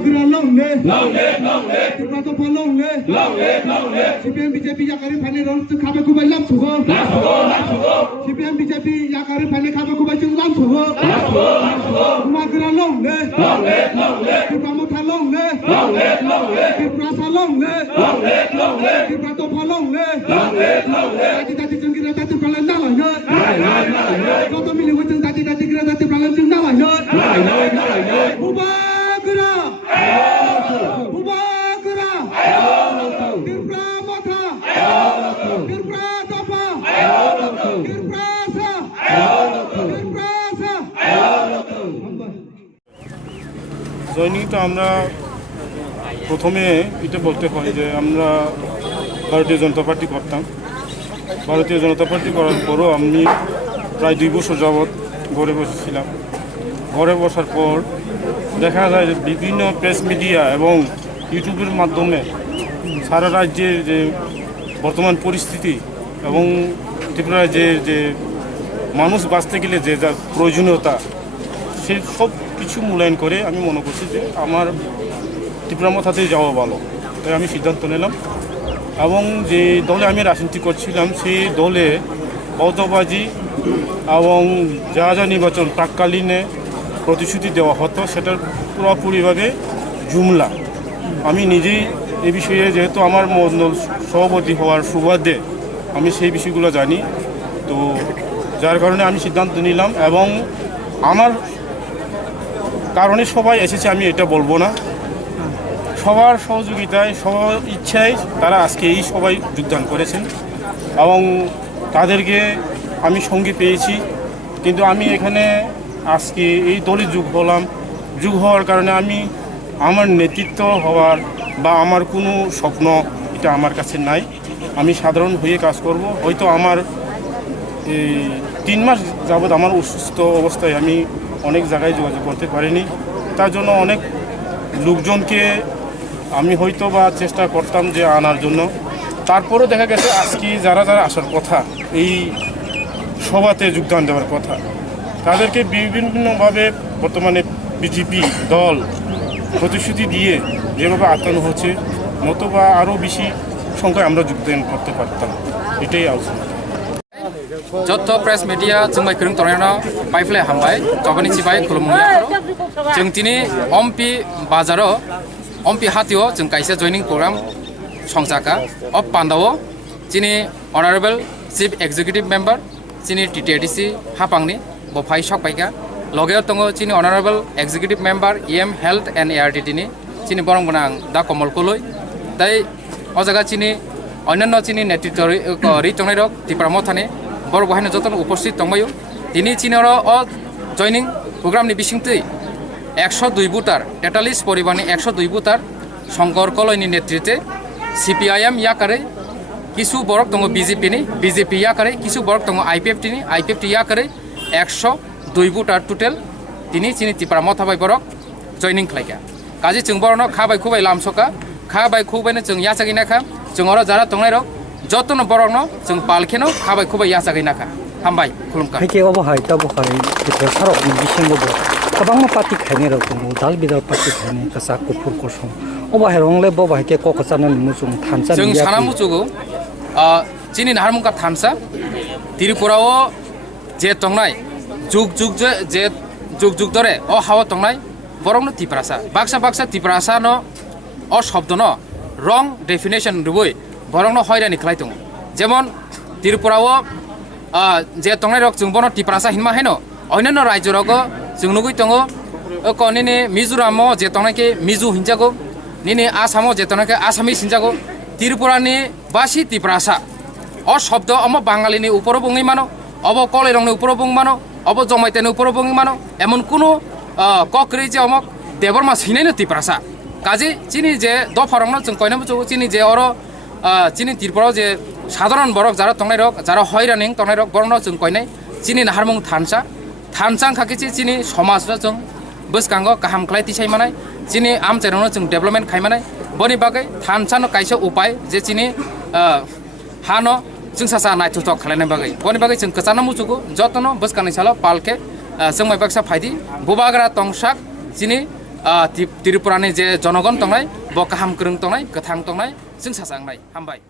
Bumagra long le Tripura to long le CPM BJP yakari phane ron tu khabe ku bailam sugo CPM BJP yakari phane khabe ku bailam lam sugo Bumagra long le Tripura motha long le Tripura sa long le Tripura to long le tadi jengkira tadi palan na lai ne ko to mi le jeng tadi kira tadi palan jeng na lai ne Bumagra Tripura motha Tripura topa Tripura sa জয়নিংটা আমরা প্রথমে এটা বলতে হয় যে আমরা ভারতীয় জনতা party করতাম। ভারতীয় জনতা পার্টি করার পরও আমি প্রায় 2 বছর যাবৎ ঘরে বসেছিলাম। ঘরে বসার পর দেখা যায় যে বিভিন্ন প্রেস মিডিয়া এবং ইউটিউবের মাধ্যমে সারা রাজ্যের যে বর্তমান পরিস্থিতি এবং ত্রিপুরায় যে মানুষ বাঁচতে গেলে যে যা প্রয়োজনীয়তা সেই সব কিছু মূল্যায়ন করে আমি মনে করছি যে আমার ত্রিপুরা মথাতেই যাওয়া ভালো। তাই আমি সিদ্ধান্ত নিলাম এবং যে দলে আমি রাজনীতি করছিলাম সেই দলে অতবাজি এবং যা নির্বাচন প্রাককালীনে প্রতিশ্রুতি দেওয়া হতো সেটার পুরোপুরিভাবে জুমলা। আমি নিজেই এই বিষয়ে যেহেতু আমার মণ্ডল সভাপতি হওয়ার সুবাদে আমি সেই বিষয়গুলো জানি, তো যার কারণে আমি সিদ্ধান্ত নিলাম এবং আমার কারণে সবাই এসেছে আমি এটা বলবো না, সবার সহযোগিতায় সবার ইচ্ছায় তারা আজকে এই সবাই যোগদান করেছেন এবং তাদেরকে আমি সঙ্গে পেয়েছি। কিন্তু আমি এখানে আজকে এই দলে যোগ হওয়ার কারণে আমি আমার নেতৃত্ব হওয়ার বা আমার কোনো স্বপ্ন এটা আমার কাছে নাই। আমি সাধারণ হয়ে কাজ করব। হয়তো আমার এই 3 মাস যাবৎ আমার অসুস্থ অবস্থায় আমি অনেক জায়গায় যোগাযোগ করতে পারিনি, তার জন্য অনেক লোকজনকে আমি হয়তো বা চেষ্টা করতাম যে আনার জন্য। তারপরেও দেখা গেছে আজকে যারা আসার কথা এই সভাতে যোগদান দেওয়ার কথা তাদেরকে বিভিন্নভাবে বর্তমানে বিজেপি দল প্রতিশ্রুতি দিয়ে যেভাবে আটকানো হচ্ছে, নতুবা আরও বেশি সংখ্যায় আমরা যোগদান করতে পারতাম। এটাই আলোচনা। যত প্রেস মিডিয়া जों माइखोरों तोरनायाव बायफ्लाय हामबाय जबानि सिबाय खुलुमनाय जों दिनै अम्पि बाजाराव अम्पि हातियाव जों कायसे जयनिं प्रग्राम संजाका अफ पान्डाव दिनै अनारेबल चिफ एक्जिकिउटिभ मेम्बार दिनै टिटिआरडिसि हापांनि बफाय सकबायगा लगेयाव दङ दिनै अनारेबल एक्जिकिउटिभ मेम्बार इएम हेल्थ एन्ड एआरडिटिनि दिनै बरं गोनां दा कमल कुलुय ताई अ जायगा दिनै अन्यान्य दिनै नेतृत्व रितंनाय रक त्रिपुरा मथानि बर बहायनो जतन उपस्थित दंबायो दिनै चिनार अ जयनिं प्रग्रामनि बिसिंथै 102 भोटार 43 परिबारनि 102 भोटार शंकर कलयनि नेतृत्वे CPIM याकारै किसु बरक दङ BJP याकारै किसु बरक दङ IPFT याकारै 102 भोटार टोटेल दिनै चिनि त्रिपुरा मथाबाय बरक जयनिं खालायगा काजि जों बरनो खाबाय खुबाय लामसका खाबाय खुबायनो जों याचागिनाखा जों अर जारा दंनाय रक जतन बरनो जों पालखेनो खाबाय खुबाय याचागिनाखा हामबाय खुलुमका हायके अबहाय तबहाय सारकनि बिसिंगबो गोबां पार्टी खायनाय दङ दाल बिदाल पार्टी खायनाय कासा कुफुर कसम अबहाय रंले बबायके ककचाननि मुजुं थानसा जों साना मुजुगो चिनि नारमुका थानसा त्रिपुराव जे तंनाय जुग दरे अ हावा तंनाय बरंनो त्रिपुरासा बाक्सा त्रिपुरासा न अ शब्द न रंग डेफिनेशन रुबै बरंनो हयरानि खालाय दङ जेमन त्रिपुराव जे तंनाय रक जों बनो त्रिपुरासा हिनमा हेनो अन्यान्य राज्य रग जों नुगै दङ कनिनि मिजोराम जे तंनायके मिजु हिनजागो निनि आसामाव जे तंनायके आसामिस हिनजागो त्रिपुरानि बासि त्रिपुरासा अ शब्द अम बाङालिनि उपरो बुङै मानो अब कलेरंनि उपरो बुङ मानो अब जमाइतेनि उपरो बुङै मानो एमन कुनु कक्रि जे अमक देबरमा सिनायनो त्रिपुरासा काजि चिनि जे दफारंनो जों कयनाबो जों चिनि जे अर चिनि त्रिपुराव जे साधारण बरक जारा तंनाय रक जारा हयरानिं तंनाय रक बरनो जों कयनाय चिनि नाहारमुं थानसा खाकिछि चिनि समाज जों बसकांगो गाहाम खालाय तिसायमानाय चिनि आमचेरावनो जों डेभलपमेन्ट खायमानाय बनि बागै थानसानो कायसे उपाय जे चिनि हानो जों सासा नायथुथक खालायनाय बागै बनि बागै जों कचाना मुचुगो जतनो बसकांनि सालो पालके जों मायबाक्सा फायदि बुबाग्रा तंसाक चिनि त्रिपुरानि जे जनगण दंनाय ब काहाम गोरों दंनाय गोथां दंनाय जों सासांनाय हामबाय